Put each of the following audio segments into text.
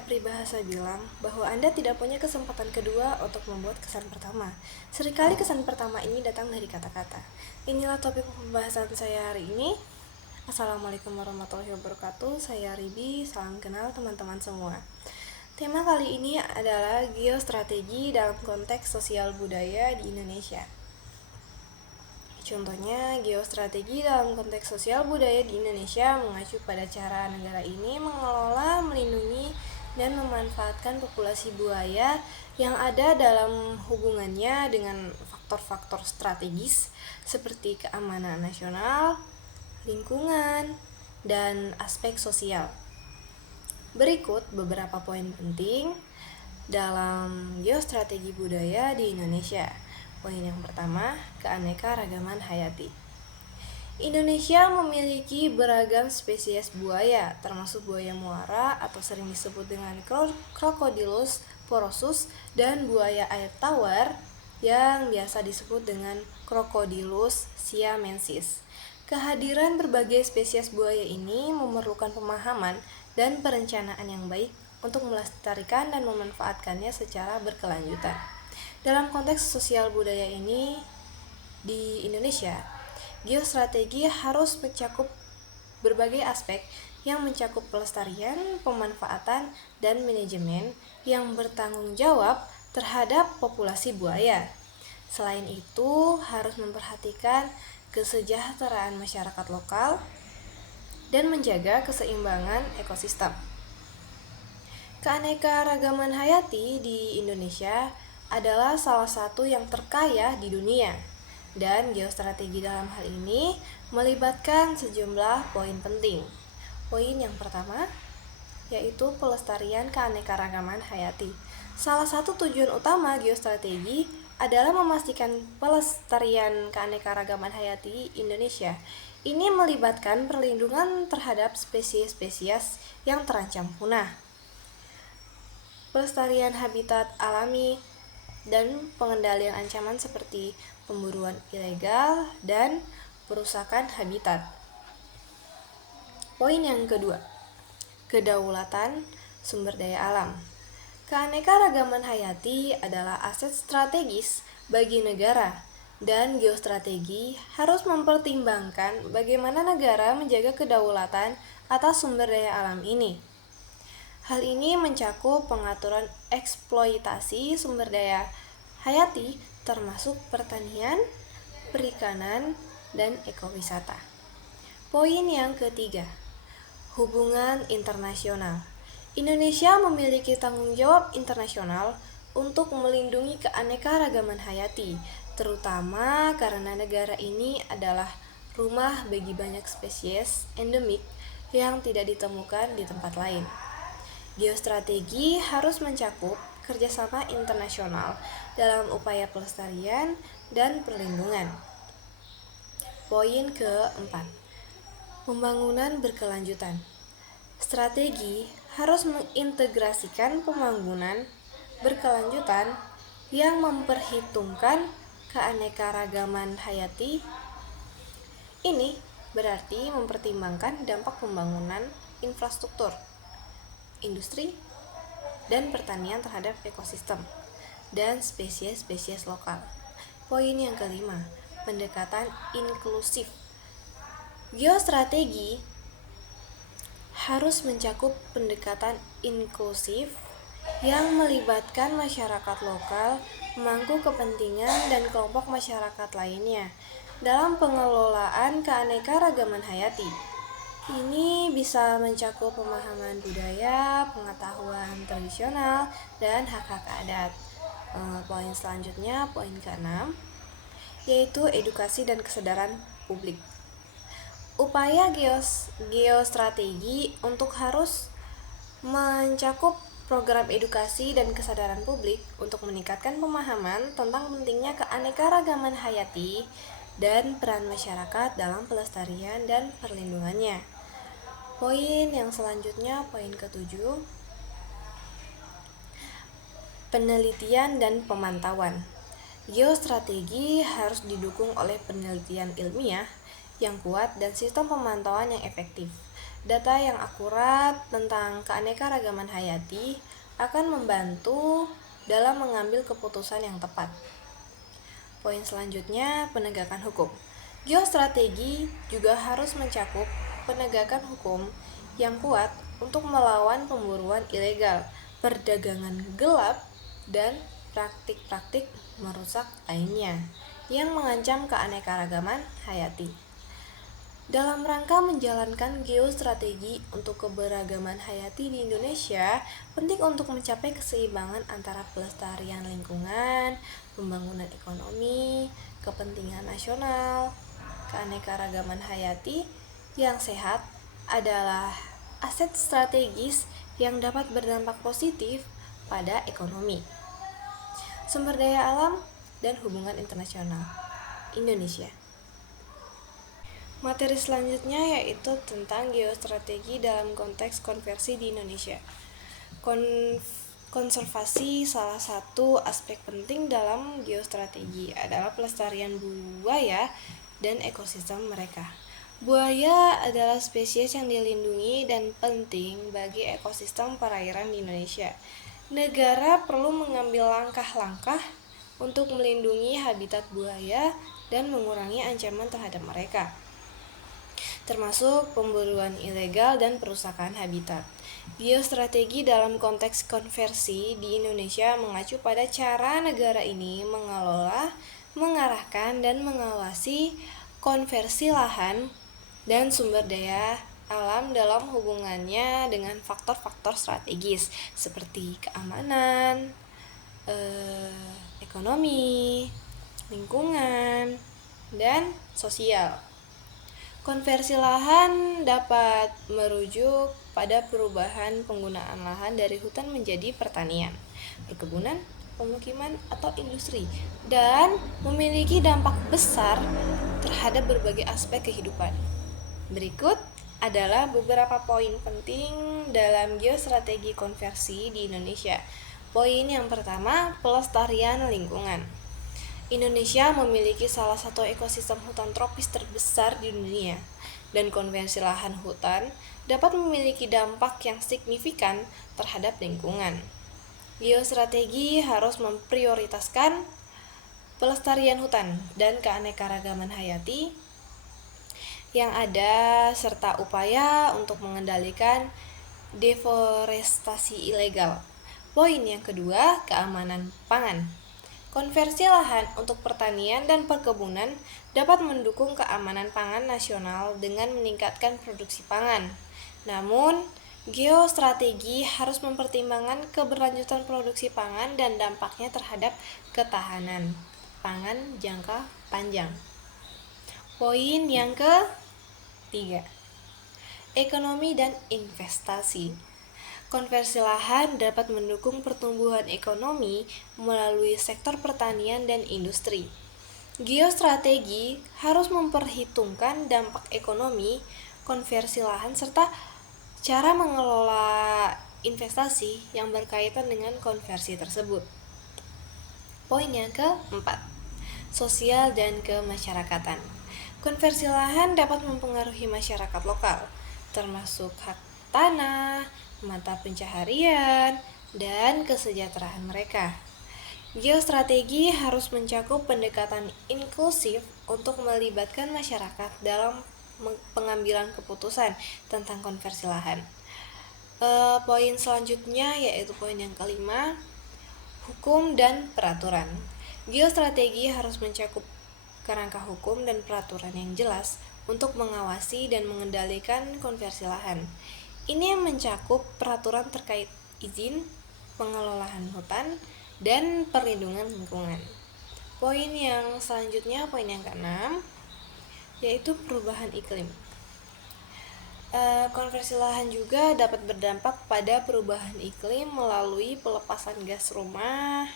Ada peribahasa bilang bahwa Anda tidak punya kesempatan kedua untuk membuat kesan pertama. Seringkali kesan pertama ini datang dari kata-kata. Inilah topik pembahasan saya hari ini. Assalamualaikum warahmatullahi wabarakatuh. Saya Ribi, salam kenal teman-teman semua. Tema kali ini adalah geostrategi dalam konteks sosial budaya di Indonesia. Contohnya, geostrategi dalam konteks sosial budaya di Indonesia mengacu pada cara negara ini mengelola, melindungi, dan memanfaatkan populasi buaya yang ada dalam hubungannya dengan faktor-faktor strategis seperti keamanan nasional, lingkungan, dan aspek sosial. Berikut beberapa poin penting dalam geostrategi budaya di Indonesia. Poin yang pertama, keanekaragaman hayati. Indonesia memiliki beragam spesies buaya, termasuk buaya muara atau sering disebut dengan Crocodylus porosus dan buaya air tawar yang biasa disebut dengan Crocodylus siamensis. Kehadiran berbagai spesies buaya ini memerlukan pemahaman dan perencanaan yang baik untuk melestarikan dan memanfaatkannya secara berkelanjutan. Dalam konteks sosial budaya ini di Indonesia, geostrategi harus mencakup berbagai aspek yang mencakup pelestarian, pemanfaatan, dan manajemen yang bertanggung jawab terhadap populasi buaya. Selain itu, harus memperhatikan kesejahteraan masyarakat lokal dan menjaga keseimbangan ekosistem. Keanekaragaman hayati di Indonesia adalah salah satu yang terkaya di dunia, dan geostrategi dalam hal ini melibatkan sejumlah poin penting. Poin yang pertama yaitu pelestarian keanekaragaman hayati. Salah satu tujuan utama geostrategi adalah memastikan pelestarian keanekaragaman hayati Indonesia. Ini melibatkan perlindungan terhadap spesies-spesies yang terancam punah, pelestarian habitat alami, dan pengendalian ancaman seperti pemburuan ilegal dan perusakan habitat. Poin yang kedua, kedaulatan sumber daya alam. Keanekaragaman hayati adalah aset strategis bagi negara, dan geostrategi harus mempertimbangkan bagaimana negara menjaga kedaulatan atas sumber daya alam ini. Hal ini mencakup pengaturan eksploitasi sumber daya hayati termasuk pertanian, perikanan, dan ekowisata. Poin yang ketiga, hubungan internasional. Indonesia memiliki tanggung jawab internasional untuk melindungi keanekaragaman hayati, terutama karena negara ini adalah rumah bagi banyak spesies endemik yang tidak ditemukan di tempat lain. Geostrategi harus mencakup kerjasama internasional dalam upaya pelestarian dan perlindungan. Poin keempat, pembangunan berkelanjutan. Strategi harus mengintegrasikan pembangunan berkelanjutan yang memperhitungkan keanekaragaman hayati. Ini berarti mempertimbangkan dampak pembangunan infrastruktur, industri, dan pertanian terhadap ekosistem dan spesies-spesies lokal. Poin yang kelima, pendekatan inklusif. Geostrategi harus mencakup pendekatan inklusif yang melibatkan masyarakat lokal, pemangku kepentingan, dan kelompok masyarakat lainnya dalam pengelolaan keanekaragaman hayati. Ini bisa mencakup pemahaman budaya, pengetahuan tradisional, dan hak-hak adat. Poin selanjutnya, poin ke-6, yaitu edukasi dan kesadaran publik. Upaya geostrategi untuk harus mencakup program edukasi dan kesadaran publik untuk meningkatkan pemahaman tentang pentingnya keanekaragaman hayati dan peran masyarakat dalam pelestarian dan perlindungannya. Poin yang selanjutnya, poin ke-7, penelitian dan pemantauan. Geostrategi harus didukung oleh penelitian ilmiah yang kuat dan sistem pemantauan yang efektif. Data yang akurat tentang keanekaragaman hayati akan membantu dalam mengambil keputusan yang tepat. Poin selanjutnya, penegakan hukum. Geostrategi juga harus mencakup penegakan hukum yang kuat untuk melawan pemburuan ilegal, perdagangan gelap, dan praktik-praktik merusak lainnya yang mengancam keanekaragaman hayati. Dalam rangka menjalankan geostrategi untuk keberagaman hayati di Indonesia, penting untuk mencapai keseimbangan antara pelestarian lingkungan, pembangunan ekonomi, kepentingan nasional. Keanekaragaman hayati yang sehat adalah aset strategis yang dapat berdampak positif pada ekonomi, sumber daya alam, dan hubungan internasional Indonesia. Materi selanjutnya yaitu tentang geostrategi dalam konteks konversi di Indonesia. Konservasi salah satu aspek penting dalam geostrategi adalah pelestarian buaya dan ekosistem mereka. Buaya adalah spesies yang dilindungi dan penting bagi ekosistem perairan di Indonesia. Negara perlu mengambil langkah-langkah untuk melindungi habitat buaya dan mengurangi ancaman terhadap mereka, termasuk pemburuan ilegal dan perusakan habitat. Geostrategi dalam konteks konversi di Indonesia mengacu pada cara negara ini mengelola, mengarahkan, dan mengawasi konversi lahan dan sumber daya alam dalam hubungannya dengan faktor-faktor strategis seperti keamanan, ekonomi, lingkungan, dan sosial. Konversi lahan dapat merujuk pada perubahan penggunaan lahan dari hutan menjadi pertanian, perkebunan, pemukiman, atau industri, dan memiliki dampak besar terhadap berbagai aspek kehidupan. Berikut adalah beberapa poin penting dalam geostrategi konversi di Indonesia. Poin yang pertama, pelestarian lingkungan. Indonesia memiliki salah satu ekosistem hutan tropis terbesar di dunia, dan konversi lahan hutan dapat memiliki dampak yang signifikan terhadap lingkungan. Geostrategi harus memprioritaskan pelestarian hutan dan keanekaragaman hayati yang ada serta upaya untuk mengendalikan deforestasi ilegal. Poin yang kedua, keamanan pangan. Konversi lahan untuk pertanian dan perkebunan dapat mendukung keamanan pangan nasional dengan meningkatkan produksi pangan. Namun, geostrategi harus mempertimbangkan keberlanjutan produksi pangan dan dampaknya terhadap ketahanan pangan jangka panjang. Poin yang ketiga, ekonomi dan investasi. Konversi lahan dapat mendukung pertumbuhan ekonomi melalui sektor pertanian dan industri. Geostrategi harus memperhitungkan dampak ekonomi, konversi lahan, serta cara mengelola investasi yang berkaitan dengan konversi tersebut. Poin yang keempat, sosial dan kemasyarakatan. Konversi lahan dapat mempengaruhi masyarakat lokal, termasuk hak tanah, mata pencaharian, dan kesejahteraan mereka. Geostrategi harus mencakup pendekatan inklusif untuk melibatkan masyarakat dalam pengambilan keputusan tentang konversi lahan. Poin selanjutnya yaitu poin yang kelima, hukum dan peraturan. Geostrategi harus mencakup kerangka hukum dan peraturan yang jelas untuk mengawasi dan mengendalikan konversi lahan. Ini mencakup peraturan terkait izin, pengelolaan hutan, dan perlindungan lingkungan. Poin yang selanjutnya, poin yang keenam, yaitu perubahan iklim. Konversi lahan juga dapat berdampak pada perubahan iklim melalui pelepasan gas rumah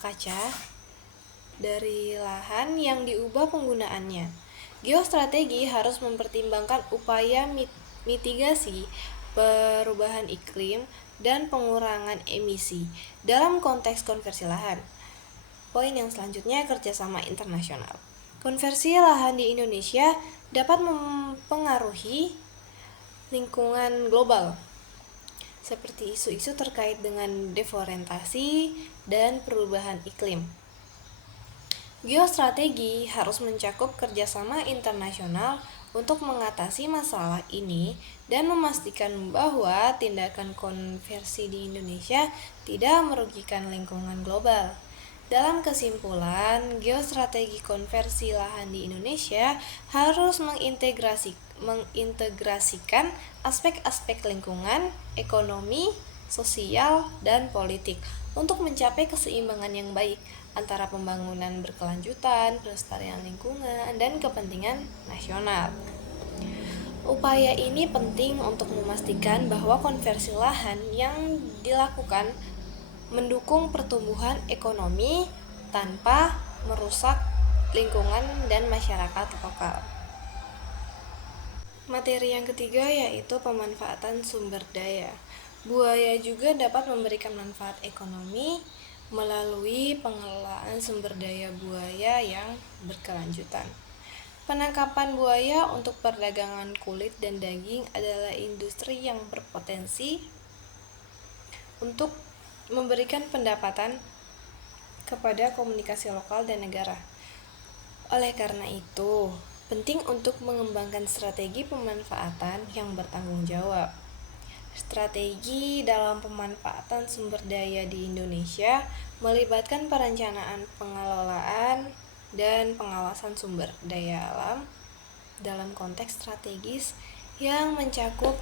kaca dari lahan yang diubah penggunaannya. Geostrategi harus mempertimbangkan upaya mitigasi perubahan iklim dan pengurangan emisi dalam konteks konversi lahan. Poin yang selanjutnya, kerjasama internasional. Konversi lahan di Indonesia dapat mempengaruhi lingkungan global, seperti isu-isu terkait dengan deforestasi dan perubahan iklim. Geostrategi harus mencakup kerjasama internasional untuk mengatasi masalah ini dan memastikan bahwa tindakan konversi di Indonesia tidak merugikan lingkungan global. Dalam kesimpulan, geostrategi konversi lahan di Indonesia harus mengintegrasikan aspek-aspek lingkungan, ekonomi, sosial, dan politik untuk mencapai keseimbangan yang baik antara pembangunan berkelanjutan, pelestarian lingkungan, dan kepentingan nasional. Upaya ini penting untuk memastikan bahwa konversi lahan yang dilakukan mendukung pertumbuhan ekonomi tanpa merusak lingkungan dan masyarakat lokal. Materi yang ketiga yaitu pemanfaatan sumber daya. Buaya juga dapat memberikan manfaat ekonomi melalui pengelolaan sumber daya buaya yang berkelanjutan. Penangkapan buaya untuk perdagangan kulit dan daging adalah industri yang berpotensi untuk memberikan pendapatan kepada komunikasi lokal dan negara. Oleh karena itu, penting untuk mengembangkan strategi pemanfaatan yang bertanggung jawab. Strategi dalam pemanfaatan sumber daya di Indonesia melibatkan perencanaan, pengelolaan, dan pengawasan sumber daya alam dalam konteks strategis yang mencakup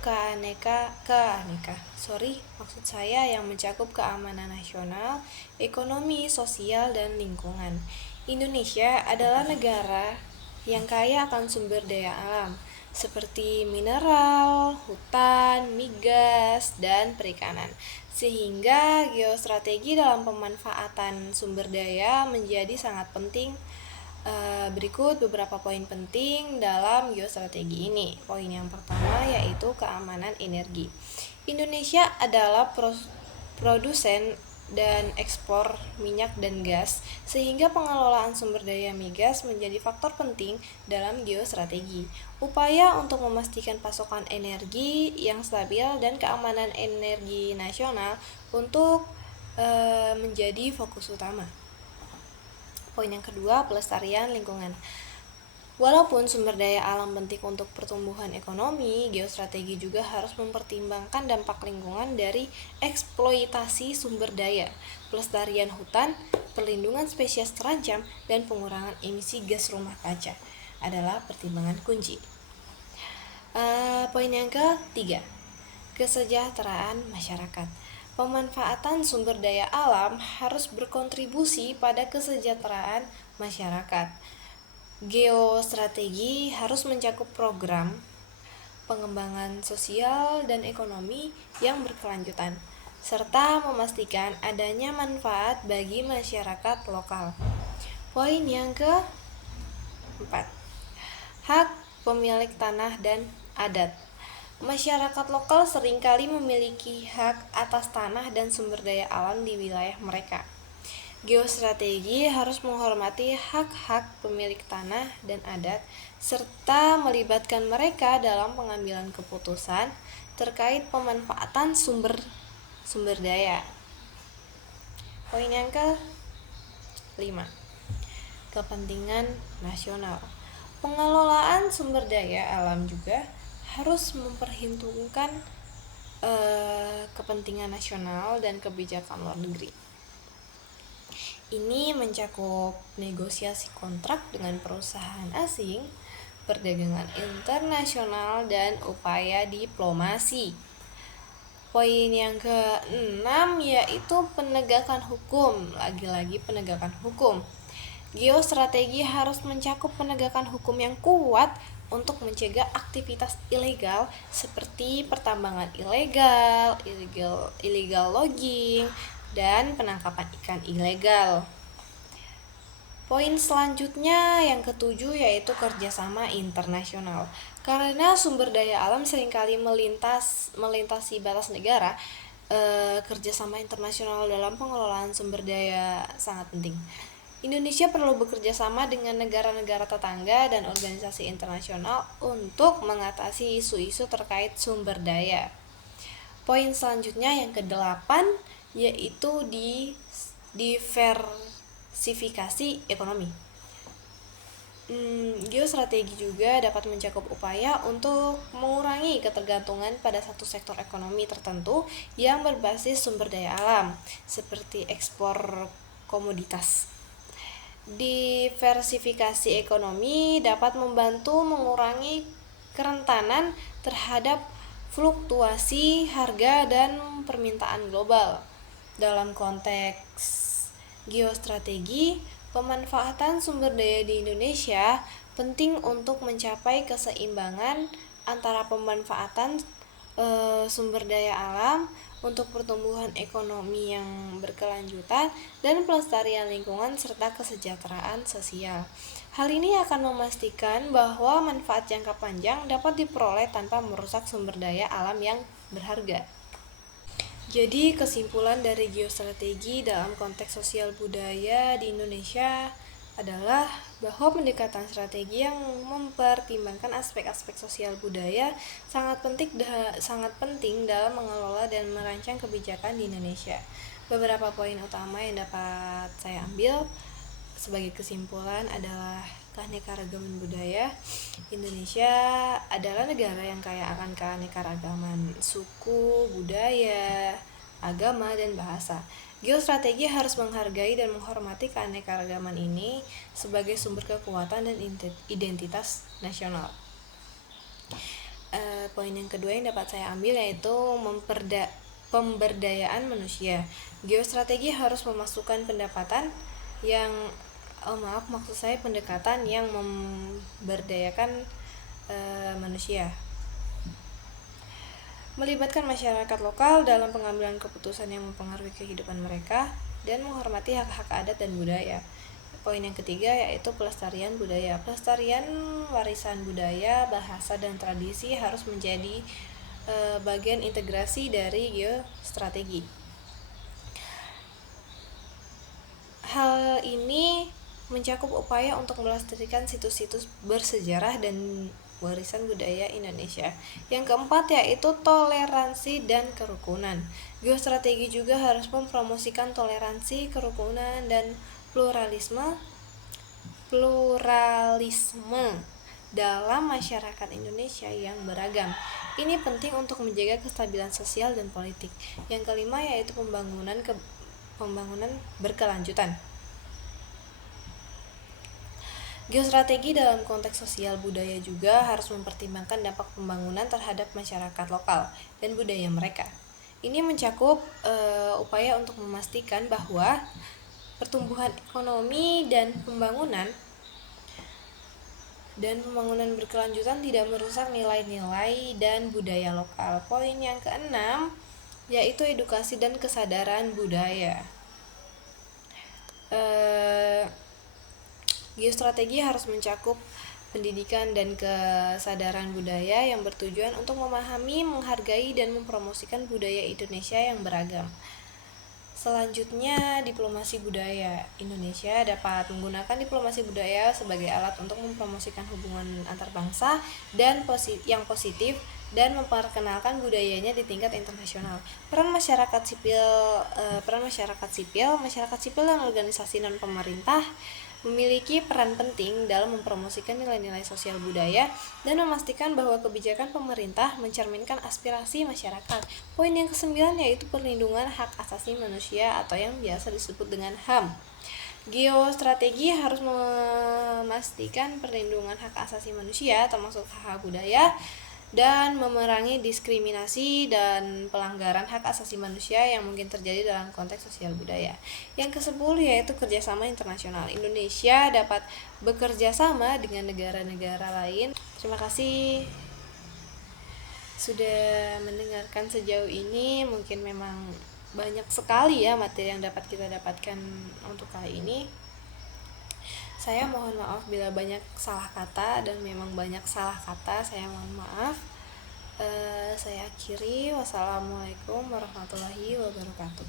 yang mencakup keamanan nasional, ekonomi, sosial, dan lingkungan. Indonesia adalah negara yang kaya akan sumber daya alam seperti mineral, hutan, migas, dan perikanan. Sehingga geostrategi dalam pemanfaatan sumber daya menjadi sangat penting. Berikut beberapa poin penting dalam geostrategi ini. Poin yang pertama yaitu keamanan energi. Indonesia adalah produsen dan ekspor minyak dan gas, sehingga pengelolaan sumber daya migas menjadi faktor penting dalam geostrategi. Upaya untuk memastikan pasokan energi yang stabil dan keamanan energi nasional untuk menjadi fokus utama. Poin yang kedua, pelestarian lingkungan. Walaupun sumber daya alam penting untuk pertumbuhan ekonomi, geostrategi juga harus mempertimbangkan dampak lingkungan dari eksploitasi sumber daya, pelestarian hutan, perlindungan spesies terancam, dan pengurangan emisi gas rumah kaca adalah pertimbangan kunci. Poin yang ketiga, kesejahteraan masyarakat. Pemanfaatan sumber daya alam harus berkontribusi pada kesejahteraan masyarakat. Geostrategi harus mencakup program pengembangan sosial dan ekonomi yang berkelanjutan, serta memastikan adanya manfaat bagi masyarakat lokal. Poin yang keempat, hak pemilik tanah dan adat. Masyarakat lokal seringkali memiliki hak atas tanah dan sumber daya alam di wilayah mereka. Geostrategi harus menghormati hak-hak pemilik tanah dan adat, serta melibatkan mereka dalam pengambilan keputusan terkait pemanfaatan sumber daya. Poin yang ke-5, kepentingan nasional. Pengelolaan sumber daya alam juga harus memperhitungkan kepentingan nasional dan kebijakan luar negeri. Ini mencakup negosiasi kontrak dengan perusahaan asing, perdagangan internasional, dan upaya diplomasi. Poin yang ke-6 yaitu penegakan hukum. Lagi-lagi penegakan hukum. Geostrategi harus mencakup penegakan hukum yang kuat untuk mencegah aktivitas ilegal seperti pertambangan illegal logging, dan penangkapan ikan ilegal. Poin selanjutnya yang ke-7 yaitu kerjasama internasional. Karena sumber daya alam seringkali melintasi batas negara, kerjasama internasional dalam pengelolaan sumber daya sangat penting. Indonesia perlu bekerja sama dengan negara-negara tetangga dan organisasi internasional untuk mengatasi isu-isu terkait sumber daya. Poin selanjutnya yang kedelapan yaitu diversifikasi ekonomi. Geostrategi juga dapat mencakup upaya untuk mengurangi ketergantungan pada satu sektor ekonomi tertentu yang berbasis sumber daya alam, seperti ekspor komoditas. Diversifikasi ekonomi dapat membantu mengurangi kerentanan terhadap fluktuasi harga dan permintaan global. Dalam konteks geostrategi, pemanfaatan sumber daya di Indonesia penting untuk mencapai keseimbangan antara pemanfaatan sumber daya alam untuk pertumbuhan ekonomi yang berkelanjutan dan pelestarian lingkungan serta kesejahteraan sosial. Hal ini akan memastikan bahwa manfaat jangka panjang dapat diperoleh tanpa merusak sumber daya alam yang berharga. Jadi kesimpulan dari geostrategi dalam konteks sosial budaya di Indonesia adalah bahwa pendekatan strategi yang mempertimbangkan aspek-aspek sosial budaya sangat penting dalam mengelola dan merancang kebijakan di Indonesia. Beberapa poin utama yang dapat saya ambil sebagai kesimpulan adalah keanekaragaman budaya. Indonesia adalah negara yang kaya akan keanekaragaman suku, budaya, agama, dan bahasa. Geostrategi harus menghargai dan menghormati keanekaragaman ini sebagai sumber kekuatan dan identitas nasional. Poin yang kedua yang dapat saya ambil yaitu pemberdayaan manusia. Geostrategi harus memasukkan pendekatan yang memberdayakan manusia, melibatkan masyarakat lokal dalam pengambilan keputusan yang mempengaruhi kehidupan mereka, dan menghormati hak-hak adat dan budaya. Poin yang ketiga yaitu pelestarian budaya. Pelestarian warisan budaya, bahasa, dan tradisi harus menjadi bagian integrasi dari geostrategi. Hal ini mencakup upaya untuk melestarikan situs-situs bersejarah dan warisan budaya Indonesia. Yang keempat yaitu toleransi dan kerukunan. Geostrategi juga harus mempromosikan toleransi, kerukunan, dan pluralisme dalam masyarakat Indonesia yang beragam. Ini penting untuk menjaga kestabilan sosial dan politik. Yang kelima yaitu pembangunan berkelanjutan. Geostrategi dalam konteks sosial budaya juga harus mempertimbangkan dampak pembangunan terhadap masyarakat lokal dan budaya mereka. Ini mencakup upaya untuk memastikan bahwa pertumbuhan ekonomi dan pembangunan berkelanjutan tidak merusak nilai-nilai dan budaya lokal. Poin yang keenam yaitu edukasi dan kesadaran budaya. Geostrategi harus mencakup pendidikan dan kesadaran budaya yang bertujuan untuk memahami, menghargai, dan mempromosikan budaya Indonesia yang beragam. Selanjutnya, diplomasi budaya. Indonesia dapat menggunakan diplomasi budaya sebagai alat untuk mempromosikan hubungan antar bangsa dan yang positif dan memperkenalkan budayanya di tingkat internasional. Peran masyarakat sipil dan organisasi non-pemerintah memiliki peran penting dalam mempromosikan nilai-nilai sosial budaya dan memastikan bahwa kebijakan pemerintah mencerminkan aspirasi masyarakat. Poin yang ke-9 yaitu perlindungan hak asasi manusia atau yang biasa disebut dengan HAM. Geostrategi harus memastikan perlindungan hak asasi manusia termasuk hak budaya dan memerangi diskriminasi dan pelanggaran hak asasi manusia yang mungkin terjadi dalam konteks sosial budaya. Yang ke-10 yaitu kerjasama internasional. Indonesia dapat bekerja sama dengan negara-negara lain. Terima kasih sudah mendengarkan sejauh ini. Mungkin memang banyak sekali ya materi yang dapat kita dapatkan untuk kali ini. Saya mohon maaf bila banyak salah kata dan memang banyak salah kata, saya mohon maaf. Saya akhiri. Wassalamualaikum warahmatullahi wabarakatuh.